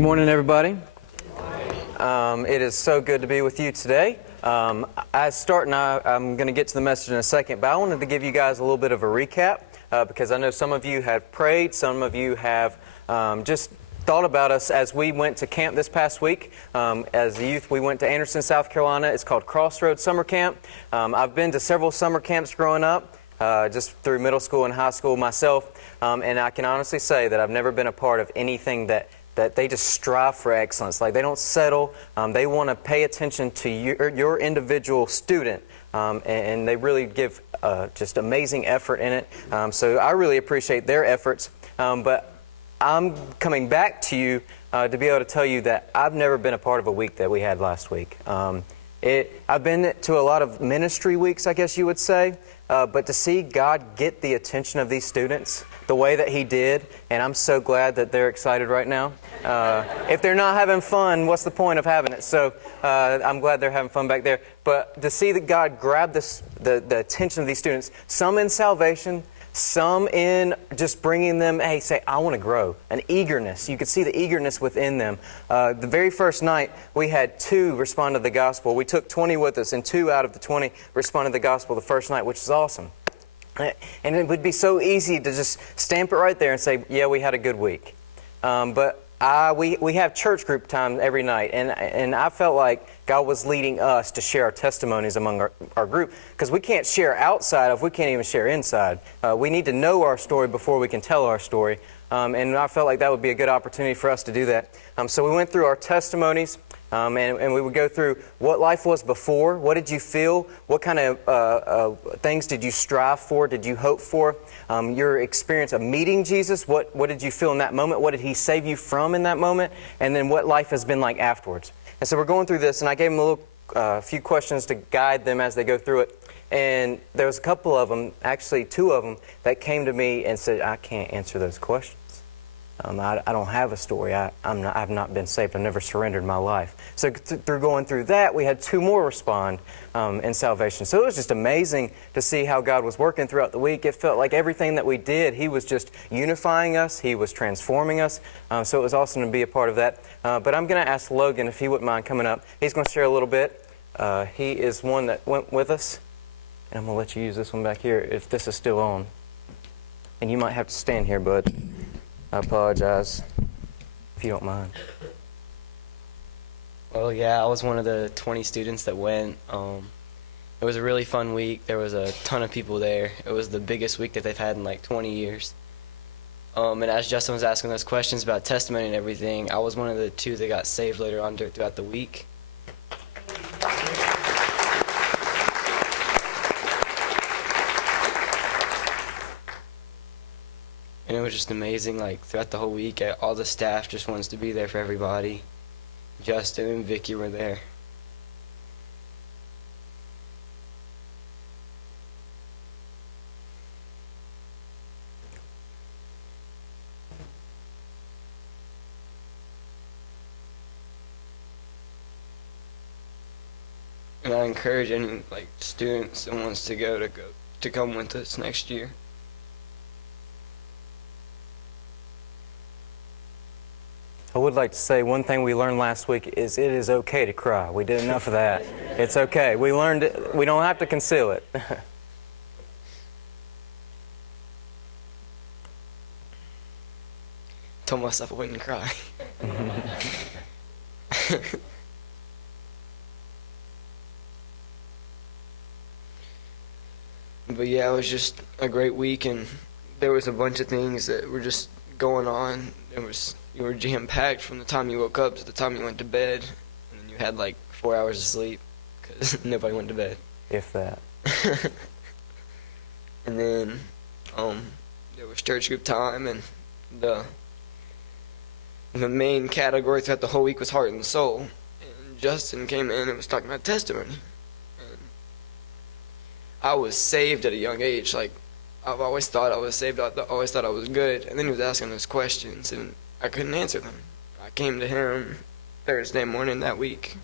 Good morning, everybody. It is so good to be with you today. I'm going to get to the message in a second, but I wanted to give you guys a little bit of a recap because I know some of you have prayed, some of you have just thought about us as we went to camp this past week. As a youth, we went to Anderson, South Carolina. It's called Crossroads Summer Camp. I've been to several summer camps growing up, just through middle school and high school myself, and I can honestly say that I've never been a part of anything that they just strive for excellence. Like, they don't settle. They want to pay attention to your individual student, and they really give just amazing effort in it. So I really appreciate their efforts. But I'm coming back to you to be able to tell you that I've never been a part of a week that we had last week. I've been to a lot of ministry weeks, I guess you would say, but to see God get the attention of these students the way that He did, and I'm so glad that they're excited right now. If they're not having fun, what's the point of having it? So I'm glad they're having fun back there. But to see that God grab the attention of these students, some in salvation, some in just bringing them, hey, say, I want to grow. An eagerness. You could see the eagerness within them. The very first night, we had 2 respond to the gospel. We took 20 with us, and 2 out of the 20 responded to the gospel the first night, which is awesome. And it would be so easy to just stamp it right there and say, yeah, we had a good week. But we have church group time every night, and I felt like God was leading us to share our testimonies among our group, because we can't share outside if we can't even share inside. We need to know our story before we can tell our story, and I felt like that would be a good opportunity for us to do that. So we went through our testimonies, and we would go through what life was before. What did you feel? What kind of things did you strive for? Did you hope for? Your experience of meeting Jesus, what did you feel in that moment? What did He save you from in that moment? And then what life has been like afterwards. And so we're going through this, and I gave them a few questions to guide them as they go through it. And there was a couple of them, actually 2 of them, that came to me and said, I can't answer those questions. I don't have a story. I've not been saved. I've never surrendered my life. So through going through that, we had 2 more respond in salvation. So it was just amazing to see how God was working throughout the week. It felt like everything that we did, He was just unifying us. He was transforming us. So it was awesome to be a part of that. But I'm going to ask Logan if he wouldn't mind coming up. He's going to share a little bit. He is one that went with us. And I'm going to let you use this one back here if this is still on. And you might have to stand here, bud. I apologize, if you don't mind. Well, yeah, I was one of the 20 students that went. It was a really fun week. There was a ton of people there. It was the biggest week that they've had in like 20 years. And as Justin was asking those questions about testimony and everything, I was one of the 2 that got saved later on throughout the week. And it was just amazing, like, throughout the whole week, all the staff just wants to be there for everybody. Justin and Vicky were there. And I encourage any, like, students that wants to go to come with us next year. I would like to say one thing we learned last week is it is okay to cry. We did enough of that. It's okay. We learned it. We don't have to conceal it. Told myself I wouldn't cry. But yeah, it was just a great week, and there was a bunch of things that were just going on. You were jam-packed from the time you woke up to the time you went to bed, and you had like 4 hours of sleep because nobody went to bed. If that. And then there was church group time, and the main category throughout the whole week was heart and soul. And Justin came in and was talking about testimony. And I was saved at a young age. Like, I've always thought I was saved. I always thought I was good. And then he was asking those questions, and I couldn't answer them. I came to him Thursday morning that week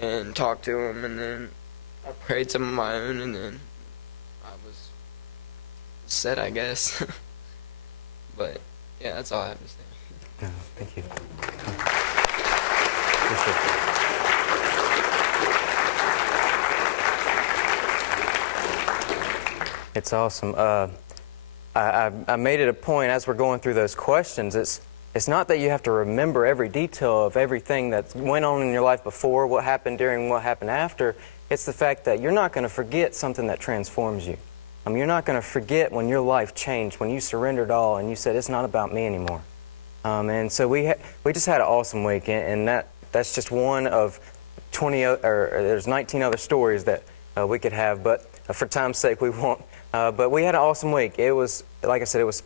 and talked to him, and then I prayed some of my own, and then I was set, I guess. But yeah, that's all I have to say. No, thank you. Appreciate it. It's awesome. I made it a point as we're going through those questions. It's not that you have to remember every detail of everything that went on in your life before, what happened during, what happened after. It's the fact that you're not going to forget something that transforms you. You're not going to forget when your life changed, when you surrendered all and you said, it's not about me anymore. And so we just had an awesome week, and that's just one of 20, or there's 19 other stories that we could have, but for time's sake, we won't. But we had an awesome week. It was, like I said, it was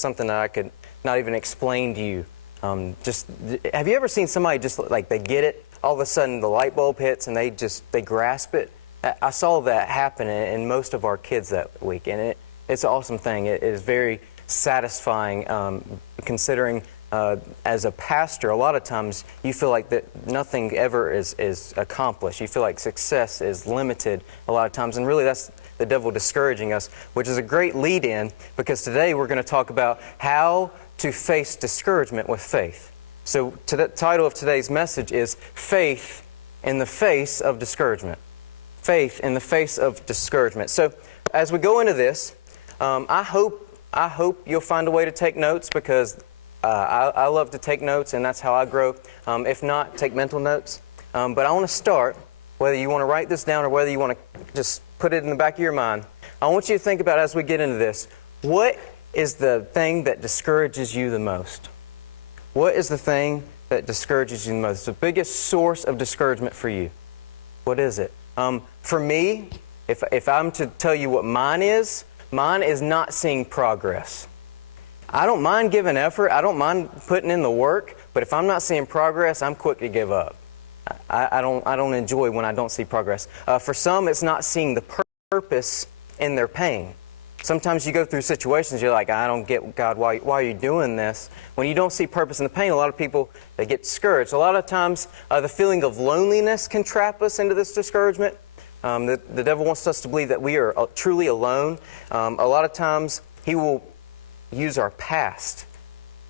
something that I could not even explain to you. Have you ever seen somebody just like they get it, all of a sudden the light bulb hits and they grasp it? I saw that happen in most of our kids that week, and it's an awesome thing. It is very satisfying, considering as a pastor, a lot of times you feel like that nothing ever is accomplished. You feel like success is limited a lot of times, and really that's the devil discouraging us, which is a great lead-in, because today we're going to talk about how to face discouragement with faith. So the title of today's message is Faith in the Face of Discouragement. Faith in the face of discouragement. So as we go into this, I hope you'll find a way to take notes, because I love to take notes, and that's how I grow. If not, take mental notes. But I want to start, whether you want to write this down or whether you want to just put it in the back of your mind, I want you to think about, as we get into this, what is the thing that discourages you the most? What is the thing that discourages you the most? The biggest source of discouragement for you? What is it? For me, if I'm to tell you what mine is not seeing progress. I don't mind giving effort. I don't mind putting in the work. But if I'm not seeing progress, I'm quick to give up. I don't enjoy when I don't see progress. For some, it's not seeing the purpose in their pain. Sometimes you go through situations, you're like, I don't get, God, why are you doing this? When you don't see purpose in the pain, a lot of people, they get discouraged. A lot of times, the feeling of loneliness can trap us into this discouragement. The devil wants us to believe that we are truly alone. A lot of times, he will use our past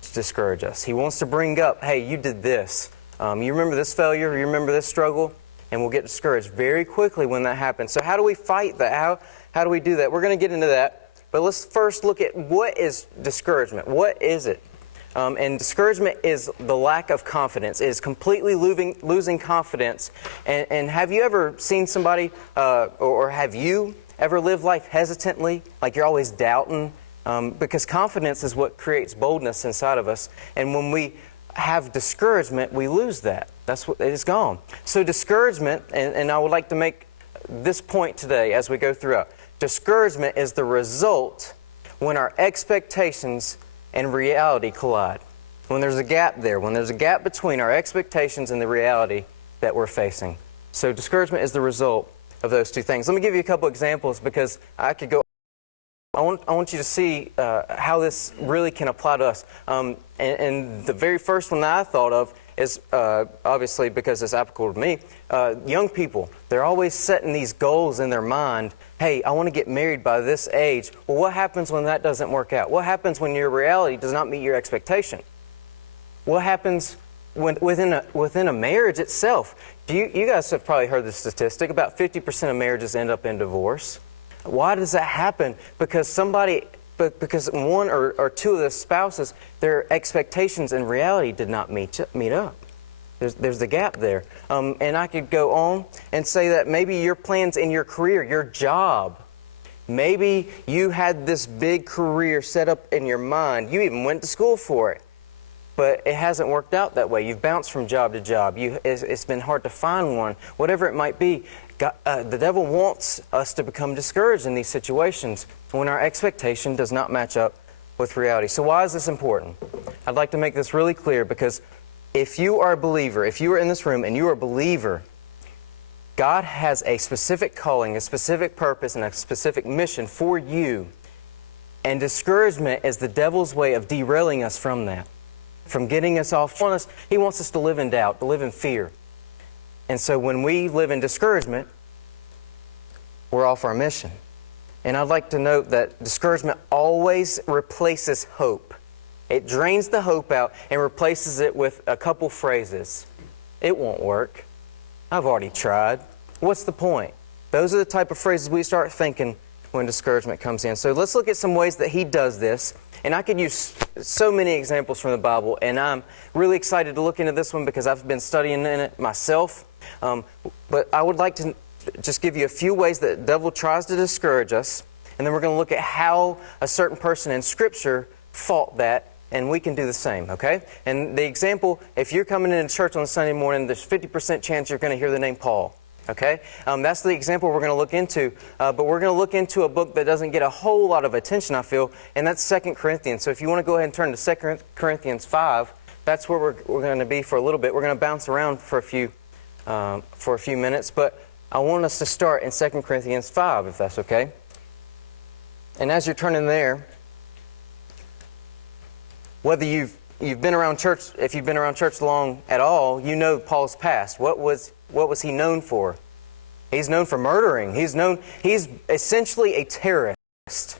to discourage us. He wants to bring up, hey, you did this. You remember this failure? You remember this struggle? And we'll get discouraged very quickly when that happens. So how do we fight that? How do we do that? We're going to get into that. But let's first look at what is discouragement. What is it? And discouragement is the lack of confidence. It is completely losing confidence. And have you ever seen somebody, or have you ever lived life hesitantly? Like you're always doubting? Because confidence is what creates boldness inside of us. And when we have discouragement, we lose that. That's what it is gone. So discouragement, and I would like to make this point today as we go throughout. Discouragement is the result when our expectations and reality collide. When there's a gap there, when there's a gap between our expectations and the reality that we're facing. So discouragement is the result of those two things. Let me give you a couple examples, because I could go. I want you to see how this really can apply to us. And the very first one that I thought of is, obviously because it's applicable to me, young people. They're always setting these goals in their mind. Hey, I want to get married by this age. Well, what happens when that doesn't work out? What happens when your reality does not meet your expectation? What happens within a marriage itself? You guys have probably heard the statistic. About 50% of marriages end up in divorce. Why does that happen? Because one or two of the spouses, their expectations and reality did not meet up. There's the gap there. And I could go on and say that maybe your plans in your career, your job, maybe you had this big career set up in your mind. You even went to school for it. But it hasn't worked out that way. You've bounced from job to job. It's been hard to find one. Whatever it might be, the devil wants us to become discouraged in these situations when our expectation does not match up with reality. So why is this important? I'd like to make this really clear, because if you are a believer, if you are in this room and you are a believer, God has a specific calling, a specific purpose, and a specific mission for you. And discouragement is the devil's way of derailing us from that, from getting us off. He wants us to live in doubt, to live in fear. And so when we live in discouragement, we're off our mission. And I'd like to note that discouragement always replaces hope. It drains the hope out and replaces it with a couple phrases. It won't work. I've already tried. What's the point? Those are the type of phrases we start thinking when discouragement comes in. So let's look at some ways that he does this. And I could use so many examples from the Bible, and I'm really excited to look into this one because I've been studying in it myself. But I would like to just give you a few ways that the devil tries to discourage us, and then we're going to look at how a certain person in Scripture fought that, and we can do the same, okay? And the example, if you're coming into church on Sunday morning, there's 50% chance you're going to hear the name Paul, okay? That's the example we're going to look into, but we're going to look into a book that doesn't get a whole lot of attention, I feel, and that's 2 Corinthians. So if you want to go ahead and turn to 2 Corinthians 5, that's where we're going to be for a little bit. We're going to bounce around for a few minutes, but I want us to start in 2 Corinthians 5, if that's okay. And as you're turning there, whether you've been around church, if you've been around church long at all, you know Paul's past. What was he known for? He's known for murdering. He's essentially a terrorist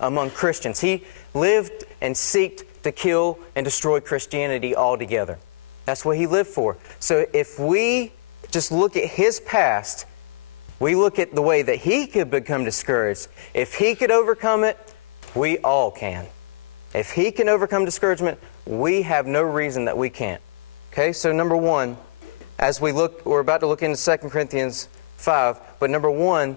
among Christians. He lived and sought to kill and destroy Christianity altogether. That's what he lived for. So if we just look at his past, we look at the way that he could become discouraged. If he could overcome it, we all can. If he can overcome discouragement, we have no reason that we can't. Okay, so number one, as we're about to look into 2 Corinthians 5, but number one,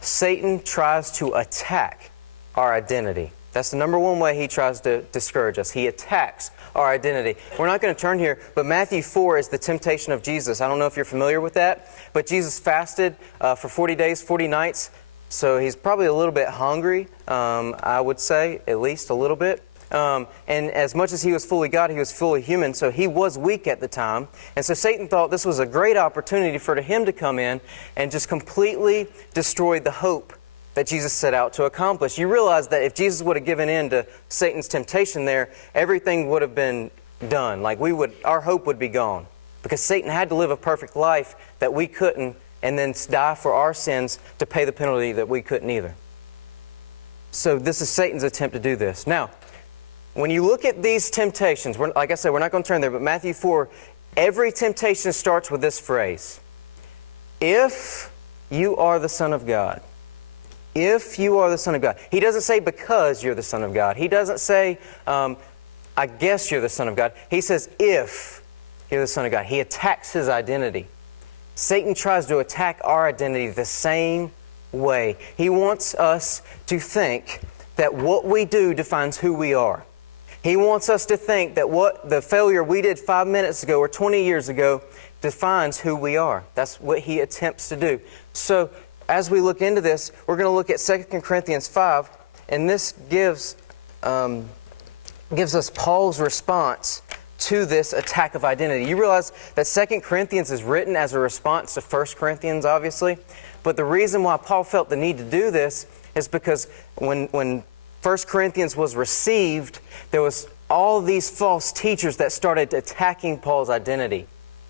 Satan tries to attack our identity. That's the number one way he tries to discourage us. He attacks our identity. We're not going to turn here, but Matthew 4 is the temptation of Jesus. I don't know if you're familiar with that, but Jesus fasted for 40 days, 40 nights. So he's probably a little bit hungry, I would say, at least a little bit. And as much as he was fully God, he was fully human, so he was weak at the time. And so Satan thought this was a great opportunity for him to come in and just completely destroy the hope that Jesus set out to accomplish. You realize that if Jesus would have given in to Satan's temptation there, everything would have been done. Like our hope would be gone. Because Satan had to live a perfect life that we couldn't, and then die for our sins to pay the penalty that we couldn't either. So this is Satan's attempt to do this. Now, when you look at these temptations, like I said, we're not going to turn there, but Matthew 4, every temptation starts with this phrase. If you are the Son of God. If you are the Son of God. He doesn't say because you're the Son of God. He doesn't say, I guess you're the Son of God. He says, if you're the Son of God. He attacks his identity. Satan tries to attack our identity the same way. He wants us to think that what we do defines who we are. He wants us to think that what the failure we did 5 minutes ago or 20 years ago defines who we are. That's what he attempts to do. So as we look into this, we're going to look at 2 Corinthians 5, and this gives us Paul's response to this attack of identity. You realize that 2 Corinthians is written as a response to 1 Corinthians, obviously. But the reason why Paul felt the need to do this is because when 1 Corinthians was received, there was all these false teachers that started attacking Paul's identity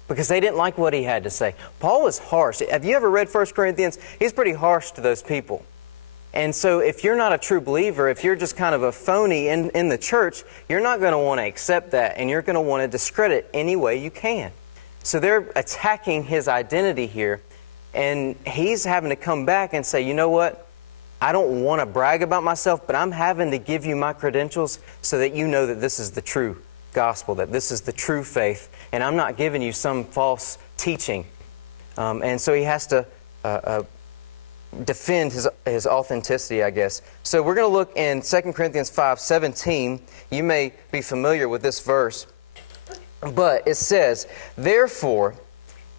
because they didn't like what he had to say. Paul was harsh. Have you ever read 1 Corinthians? He's pretty harsh to those people. And so if you're not a true believer, if you're just kind of a phony in the church, you're not going to want to accept that, and you're going to want to discredit any way you can. So they're attacking his identity here, and he's having to come back and say, you know what? I don't want to brag about myself, but I'm having to give you my credentials so that you know that this is the true gospel, that this is the true faith, and I'm not giving you some false teaching. And so he has to defend his authenticity, I guess. So we're going to look in 2 Corinthians 5:17. You may be familiar with this verse, but it says, therefore,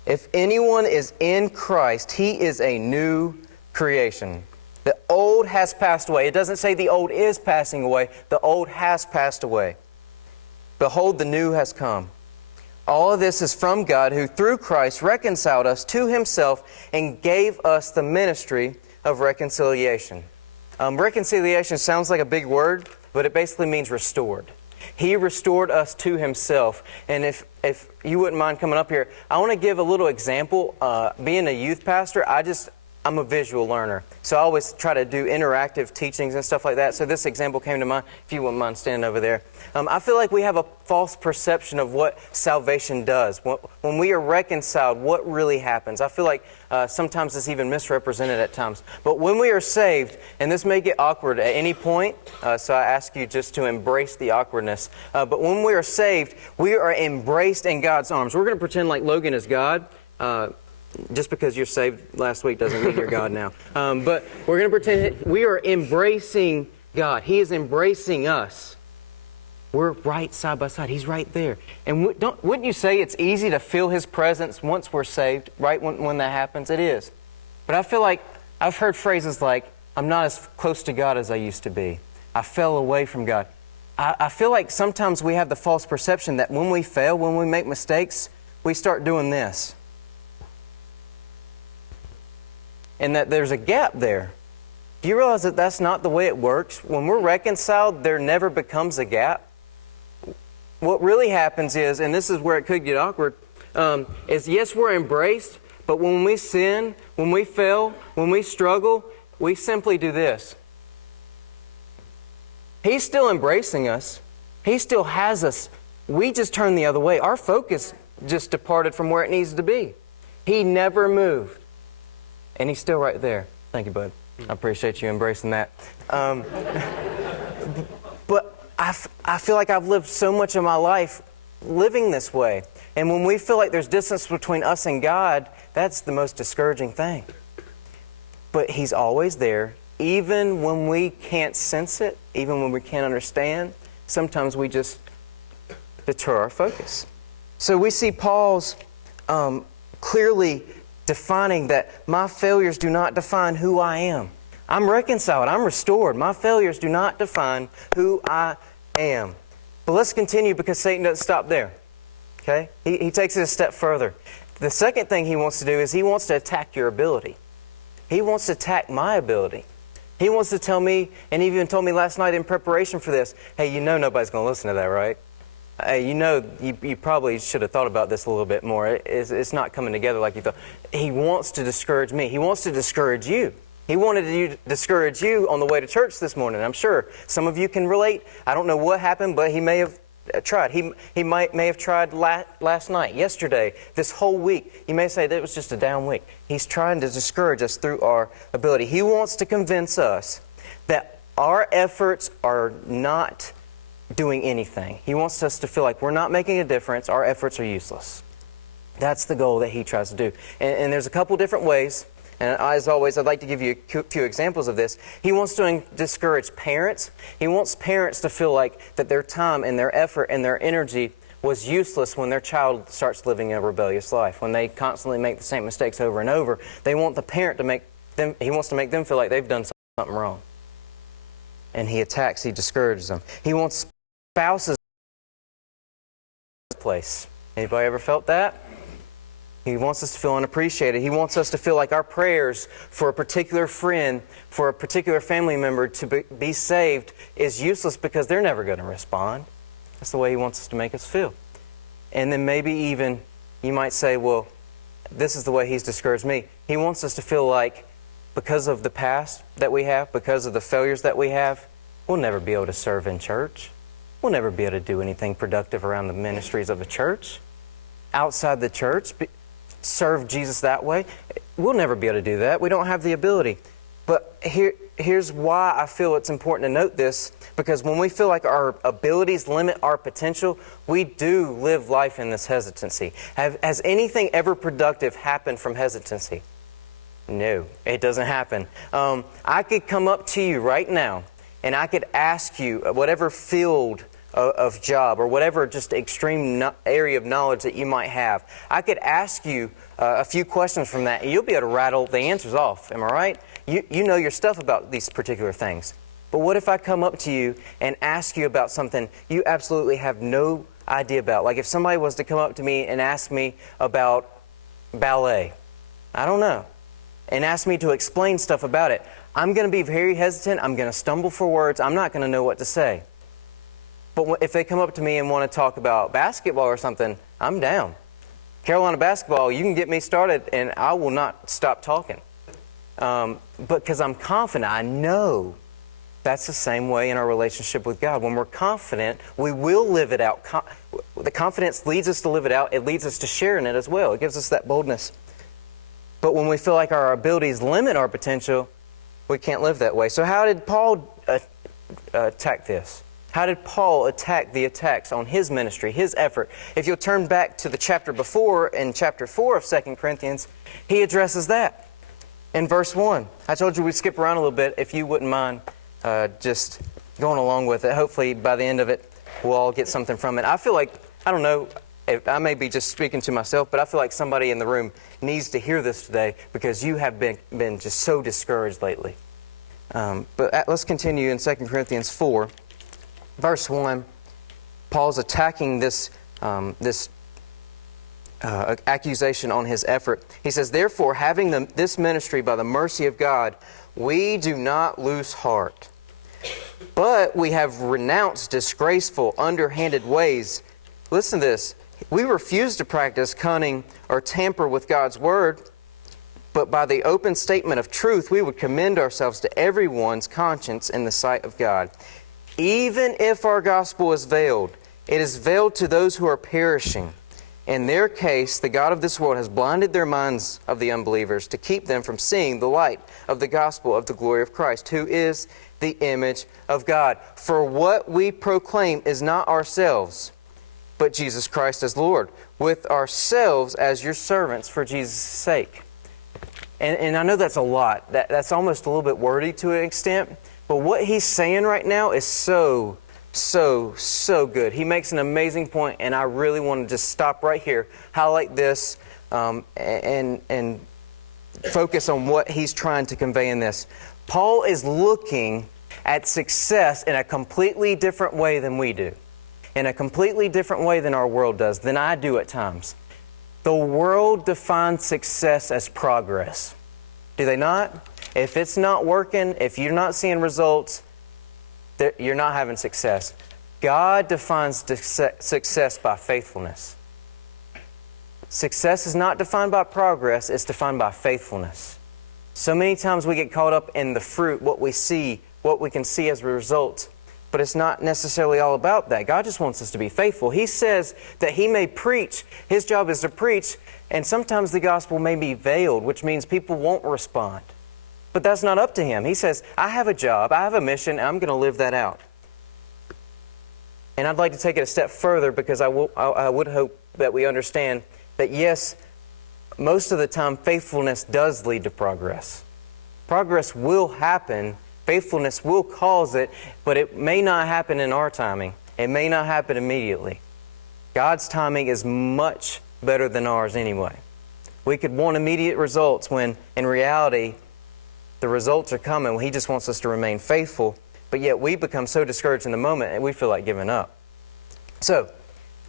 if anyone is in Christ, he is a new creation. The old has passed away. It doesn't say the old is passing away. The old has passed away. Behold, the new has come. All of this is from God, who through Christ reconciled us to himself and gave us the ministry of reconciliation. Reconciliation sounds like a big word, but it basically means restored. He restored us to himself. And if you wouldn't mind coming up here, I want to give a little example. Being a youth pastor, I'm a visual learner, so I always try to do interactive teachings and stuff like that. So this example came to mind, if you wouldn't mind standing over there. I feel like we have a false perception of what salvation does. When we are reconciled, what really happens? I feel like sometimes it's even misrepresented at times. But when we are saved, and this may get awkward at any point, so I ask you just to embrace the awkwardness. But when we are saved, we are embraced in God's arms. We're going to pretend like Logan is God. Just because you're saved last week doesn't mean you're God now. But we're going to pretend we are embracing God. He is embracing us. We're right side by side. He's right there. And wouldn't you say it's easy to feel His presence once we're saved, right when that happens? It is. But I feel like I've heard phrases like, I'm not as close to God as I used to be. I fell away from God. I feel like sometimes we have the false perception that when we fail, when we make mistakes, we start doing this. And that there's a gap there. Do you realize that that's not the way it works? When we're reconciled, there never becomes a gap. What really happens is, and this is where it could get awkward, is yes, we're embraced, but when we sin, when we fail, when we struggle, we simply do this. He's still embracing us. He still has us. We just turn the other way. Our focus just departed from where it needs to be. He never moved. And He's still right there. Thank you, bud. I appreciate you embracing that. But I feel like I've lived so much of my life living this way. And when we feel like there's distance between us and God, that's the most discouraging thing. But He's always there, even when we can't sense it, even when we can't understand. Sometimes we just deter our focus. So we see Paul's clearly defining that my failures do not define who I am. I'm reconciled. I'm restored. My failures do not define who I am. But let's continue because Satan doesn't stop there. Okay? He takes it a step further. The second thing he wants to do is he wants to attack your ability. He wants to attack my ability. He wants to tell me, and he even told me last night in preparation for this, hey, you know nobody's going to listen to that, right? You know, you probably should have thought about this a little bit more. It's not coming together like you thought. He wants to discourage me. He wants to discourage you. He wanted to discourage you on the way to church this morning. I'm sure some of you can relate. I don't know what happened, but he may have tried. He may have tried last night, yesterday, this whole week. You may say that it was just a down week. He's trying to discourage us through our ability. He wants to convince us that our efforts are not doing anything. He wants us to feel like we're not making a difference, our efforts are useless. That's the goal that he tries to do. And there's a couple different ways, and as always, I'd like to give you a few examples of this. He wants to discourage parents. He wants parents to feel like that their time and their effort and their energy was useless when their child starts living a rebellious life, when they constantly make the same mistakes over and over. They want the parent to make them, he wants to make them feel like they've done something wrong. And he attacks, he discourages them. He wants spouses place. Anybody ever felt that? He wants us to feel unappreciated. He wants us to feel like our prayers for a particular friend, for a particular family member to be saved is useless because they're never going to respond. That's the way he wants us to make us feel. And then maybe even you might say, well, this is the way he's discouraged me. He wants us to feel like because of the past that we have, because of the failures that we have, we'll never be able to serve in church. We'll never be able to do anything productive around the ministries of a church. Outside the church, serve Jesus that way. We'll never be able to do that. We don't have the ability. But here's why I feel it's important to note this, because when we feel like our abilities limit our potential, we do live life in this hesitancy. Has anything ever productive happened from hesitancy? No, it doesn't happen. I could come up to you right now, and I could ask you whatever field of job or whatever just extreme area of knowledge that you might have. I could ask you a few questions from that, and you'll be able to rattle the answers off. Am I right? You know your stuff about these particular things. But what if I come up to you and ask you about something you absolutely have no idea about? Like if somebody was to come up to me and ask me about ballet, I don't know, and ask me to explain stuff about it, I'm going to be very hesitant. I'm going to stumble for words. I'm not going to know what to say. But if they come up to me and want to talk about basketball or something, I'm down. Carolina basketball, you can get me started and I will not stop talking. because I'm confident. I know. That's the same way in our relationship with God. When we're confident, we will live it out. The confidence leads us to live it out. It leads us to share in it as well. It gives us that boldness. But when we feel like our abilities limit our potential, we can't live that way. So how did Paul attack this? How did Paul attack the attacks on his ministry, his effort? If you'll turn back to the chapter before, in chapter 4 of 2 Corinthians, he addresses that. In verse 1, I told you we'd skip around a little bit. If you wouldn't mind just going along with it, hopefully by the end of it, we'll all get something from it. I feel like, I don't know, if I may be just speaking to myself, but I feel like somebody in the room needs to hear this today because you have been just so discouraged lately. But let's continue in 2 Corinthians 4. Verse 1, Paul's attacking this accusation on his effort. He says, "Therefore, having this ministry by the mercy of God, we do not lose heart. But we have renounced disgraceful, underhanded ways." Listen to this. "We refuse to practice cunning or tamper with God's word, but by the open statement of truth, we would commend ourselves to everyone's conscience in the sight of God. Even if our gospel is veiled, it is veiled to those who are perishing. In their case, the God of this world has blinded their minds of the unbelievers to keep them from seeing the light of the gospel of the glory of Christ, who is the image of God. For what we proclaim is not ourselves, but Jesus Christ as Lord, with ourselves as your servants for Jesus' sake." And I know that's a lot. That's almost a little bit wordy to an extent. But what he's saying right now is so good. He makes an amazing point, and I really want to just stop right here, highlight this, and focus on what he's trying to convey in this. Paul is looking at success in a completely different way than we do, in a completely different way than our world does, than I do at times. The world defines success as progress. Do they not? If it's not working, if you're not seeing results, you're not having success. God defines success by faithfulness. Success is not defined by progress, it's defined by faithfulness. So many times we get caught up in the fruit, what we see, what we can see as a result, but it's not necessarily all about that. God just wants us to be faithful. He says that He may preach. His job is to preach, and sometimes the gospel may be veiled, which means people won't respond. But that's not up to Him. He says, I have a job, I have a mission, and I'm going to live that out. And I'd like to take it a step further because I would hope that we understand that yes, most of the time faithfulness does lead to progress. Progress will happen, faithfulness will cause it, but it may not happen in our timing. It may not happen immediately. God's timing is much better than ours anyway. We could want immediate results when in reality the results are coming. He just wants us to remain faithful, but yet we become so discouraged in the moment and we feel like giving up. So,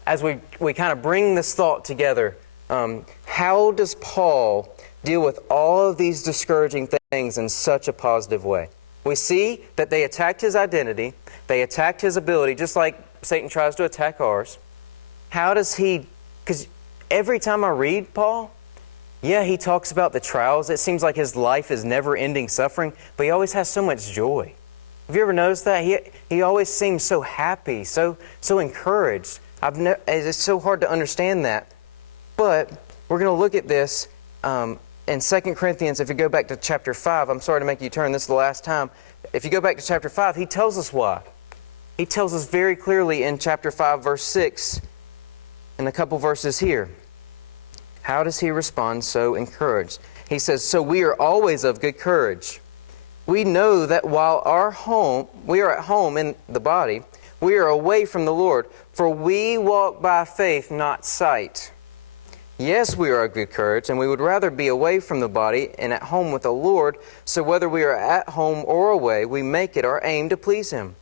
as we kind of bring this thought together, how does Paul deal with all of these discouraging things in such a positive way? We see that they attacked his identity, they attacked his ability, just like Satan tries to attack ours. How does he, because every time I read Paul, yeah, he talks about the trials. It seems like his life is never-ending suffering, but he always has so much joy. Have you ever noticed that? He always seems so happy, so encouraged. It's so hard to understand that. But we're going to look at this in 2 Corinthians. If you go back to chapter 5, I'm sorry to make you turn, this the last time. If you go back to chapter 5, he tells us why. He tells us very clearly in chapter 5, verse 6, and a couple verses here. How does he respond so encouraged? He says, "So we are always of good courage. We know that while we are at home in the body, we are away from the Lord, for we walk by faith, not sight. Yes, we are of good courage, and we would rather be away from the body and at home with the Lord, so whether we are at home or away, we make it our aim to please Him.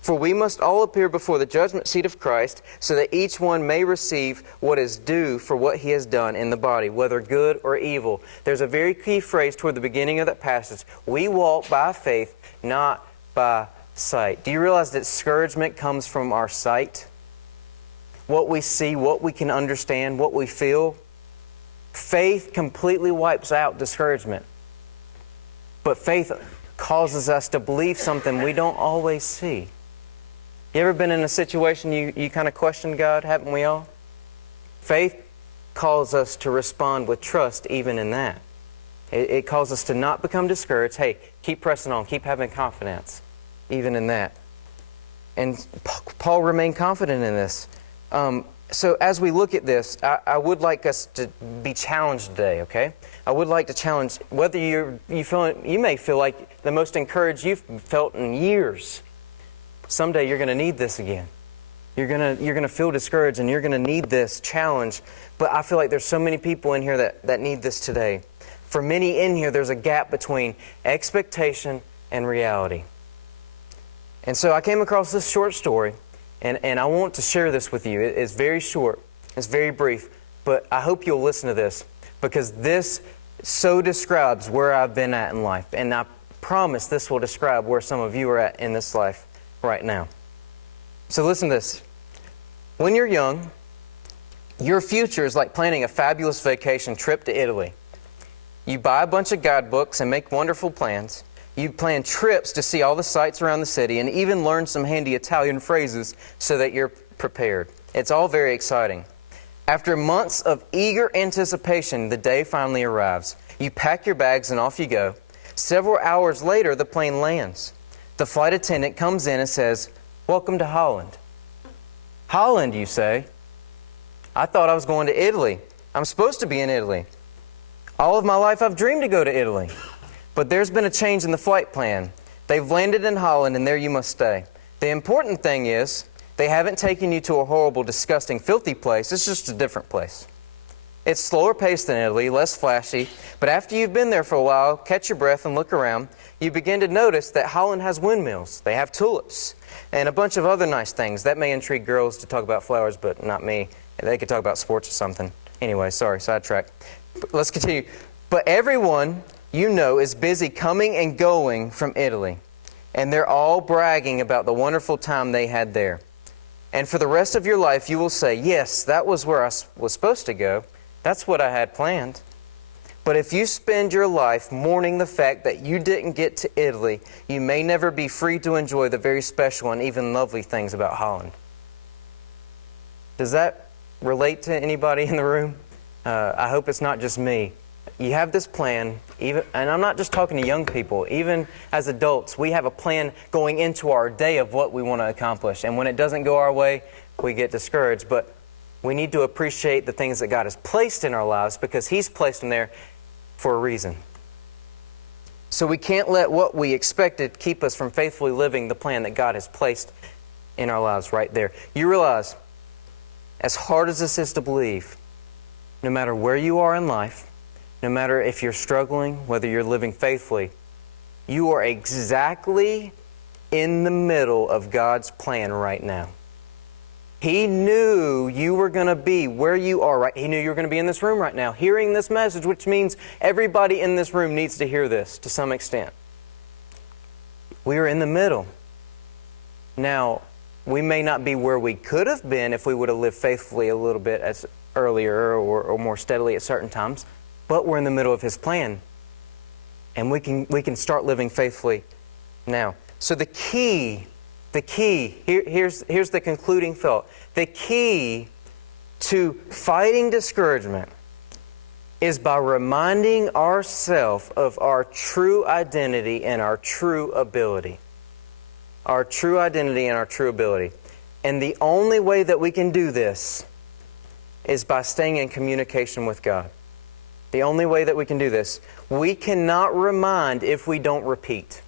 For we must all appear before the judgment seat of Christ, so that each one may receive what is due for what he has done in the body, whether good or evil." There's a very key phrase toward the beginning of that passage. We walk by faith, not by sight. Do you realize that discouragement comes from our sight? What we see, what we can understand, what we feel. Faith completely wipes out discouragement. But faith causes us to believe something we don't always see. You ever been in a situation you kind of question God? Haven't we all? Faith calls us to respond with trust even in that. It calls us to not become discouraged. Hey, keep pressing on. Keep having confidence even in that. And Paul remained confident in this. So as we look at this, I would like us to be challenged today, okay? I would like to challenge whether you may feel like the most encouraged you've felt in years. Someday you're going to need this again. You're going to feel discouraged and you're going to need this challenge. But I feel like there's so many people in here that need this today. For many in here, there's a gap between expectation and reality. And so I came across this short story, and I want to share this with you. It's very short, it's very brief, but I hope you'll listen to this, because this so describes where I've been at in life. And I promise this will describe where some of you are at in this life right now. So listen to this. When you're young, your future is like planning a fabulous vacation trip to Italy. You buy a bunch of guidebooks and make wonderful plans. You plan trips to see all the sights around the city and even learn some handy Italian phrases so that you're prepared. It's all very exciting. After months of eager anticipation, the day finally arrives. You pack your bags and off you go. Several hours later, the plane lands. The flight attendant comes in and says, "Welcome to Holland." "Holland, you say? I thought I was going to Italy. I'm supposed to be in Italy. All of my life I've dreamed to go to Italy. But there's been a change in the flight plan. They've landed in Holland and there you must stay. The important thing is, they haven't taken you to a horrible, disgusting, filthy place. It's just a different place. It's slower paced than Italy, less flashy, but after you've been there for a while, catch your breath and look around, you begin to notice that Holland has windmills, they have tulips, and a bunch of other nice things. That may intrigue girls to talk about flowers, but not me. They could talk about sports or something. Anyway, sorry, sidetrack. Let's continue. But everyone you know is busy coming and going from Italy, and they're all bragging about the wonderful time they had there. And for the rest of your life, you will say, yes, that was where I was supposed to go. That's what I had planned. But if you spend your life mourning the fact that you didn't get to Italy, you may never be free to enjoy the very special and even lovely things about Holland. Does that relate to anybody in the room? I hope it's not just me. You have this plan, and I'm not just talking to young people. Even as adults, we have a plan going into our day of what we want to accomplish. And when it doesn't go our way, we get discouraged. But we need to appreciate the things that God has placed in our lives, because He's placed them there for a reason. So we can't let what we expected keep us from faithfully living the plan that God has placed in our lives right there. You realize, as hard as this is to believe, no matter where you are in life, no matter if you're struggling, whether you're living faithfully, you are exactly in the middle of God's plan right now. He knew you were going to be where you are right. He knew you were going to be in this room right now, hearing this message, which means everybody in this room needs to hear this to some extent. We are in the middle. Now, we may not be where we could have been if we would have lived faithfully a little bit as earlier or more steadily at certain times, but we're in the middle of His plan, and we can start living faithfully now. So the key, here's the concluding thought. The key to fighting discouragement is by reminding ourselves of our true identity and our true ability. Our true identity and our true ability. And the only way that we can do this is by staying in communication with God. The only way that we can do this. We cannot remind if we don't repeat.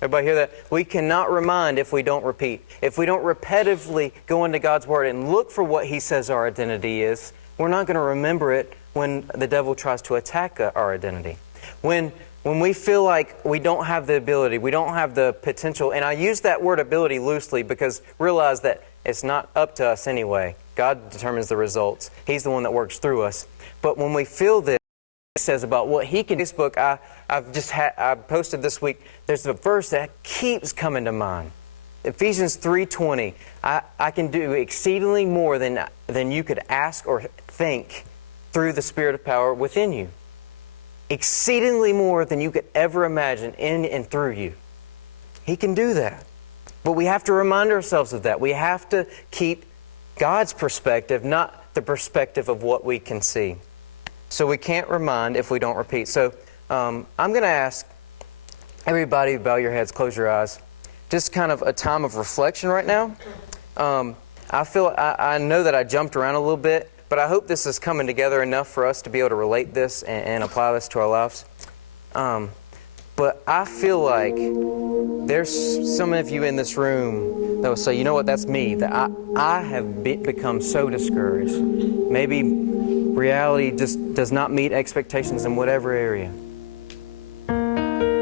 Everybody hear that? We cannot remind if we don't repeat. If we don't repetitively go into God's Word and look for what He says our identity is, we're not going to remember it when the devil tries to attack our identity. When we feel like we don't have the ability, we don't have the potential, and I use that word ability loosely because realize that it's not up to us anyway. God determines the results. He's the one that works through us. But when we feel this, it says about what He can do. Facebook, I posted this week, there's a verse that keeps coming to mind. Ephesians 3:20. I can do exceedingly more than you could ask or think through the Spirit of power within you. exceedingly more than you could ever imagine in and through you. He can do that. But we have to remind ourselves of that. We have to keep God's perspective, not the perspective of what we can see. So we can't remind if we don't repeat. So I'm going to ask everybody to bow your heads, close your eyes. Just kind of a time of reflection right now. I know that I jumped around a little bit, but I hope this is coming together enough for us to be able to relate this and apply this to our lives. But I feel like there's some of you in this room that will say, you know what, that's me. That I have become so discouraged. Maybe reality just does not meet expectations in whatever area.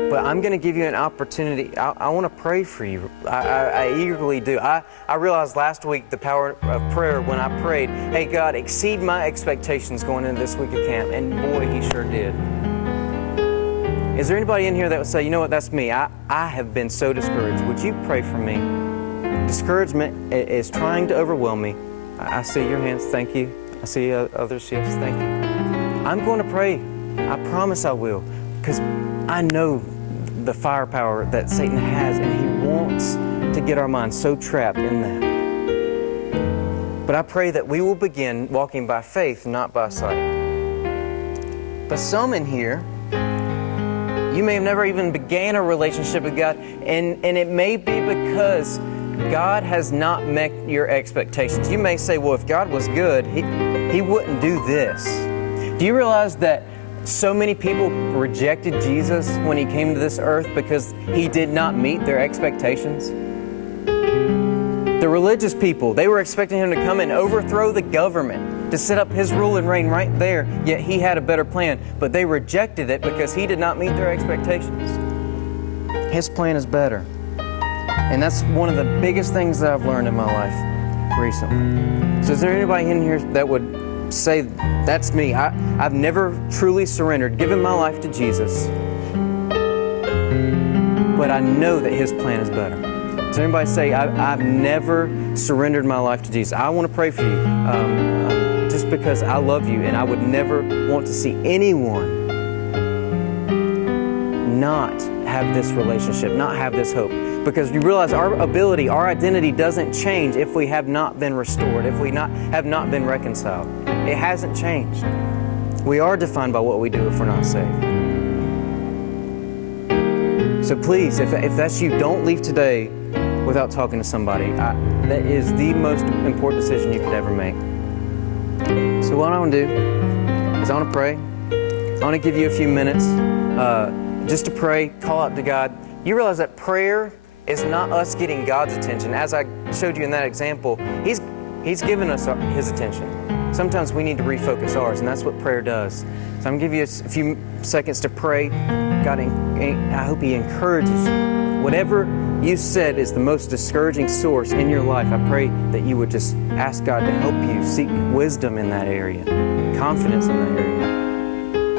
But I'm going to give you an opportunity. I want to pray for you. I eagerly do. I realized last week the power of prayer when I prayed, hey, God, exceed my expectations going into this week of camp. And boy, He sure did. Is there anybody in here that would say, you know what, that's me. I have been so discouraged. Would you pray for me? Discouragement is trying to overwhelm me. I see your hands. Thank you. I see others. Yes, thank you. I'm going to pray. I promise I will. Because I know the firepower that Satan has, and he wants to get our minds so trapped in that. But I pray that we will begin walking by faith, not by sight. But some in here, you may have never even began a relationship with God, and it may be because God has not met your expectations. You may say, well, if God was good, He wouldn't do this. Do you realize that so many people rejected Jesus when He came to this earth because He did not meet their expectations? The religious people, they were expecting Him to come and overthrow the government, to set up His rule and reign right there, yet He had a better plan. But they rejected it because He did not meet their expectations. His plan is better. And that's one of the biggest things that I've learned in my life recently. So is there anybody in here that would say, that's me? I've never truly surrendered, given my life to Jesus, but I know that His plan is better. Does anybody say, I've never surrendered my life to Jesus? I want to pray for you, just because I love you, and I would never want to see anyone not have this relationship, not have this hope. Because you realize our ability, our identity doesn't change if we have not been restored, if we have not been reconciled. It hasn't changed. We are defined by what we do if we're not saved. So please, if that's you, don't leave today without talking to somebody. That is the most important decision you could ever make. So what I want to do is I want to pray. I want to give you a few minutes just to pray, call out to God. You realize that prayer is not us getting God's attention. As I showed you in that example, He's given us His attention. Sometimes we need to refocus ours, and that's what prayer does. So I'm going to give you a few seconds to pray. God, I hope He encourages you. Whatever you said is the most discouraging source in your life, I pray that you would just ask God to help you seek wisdom in that area, confidence in that area.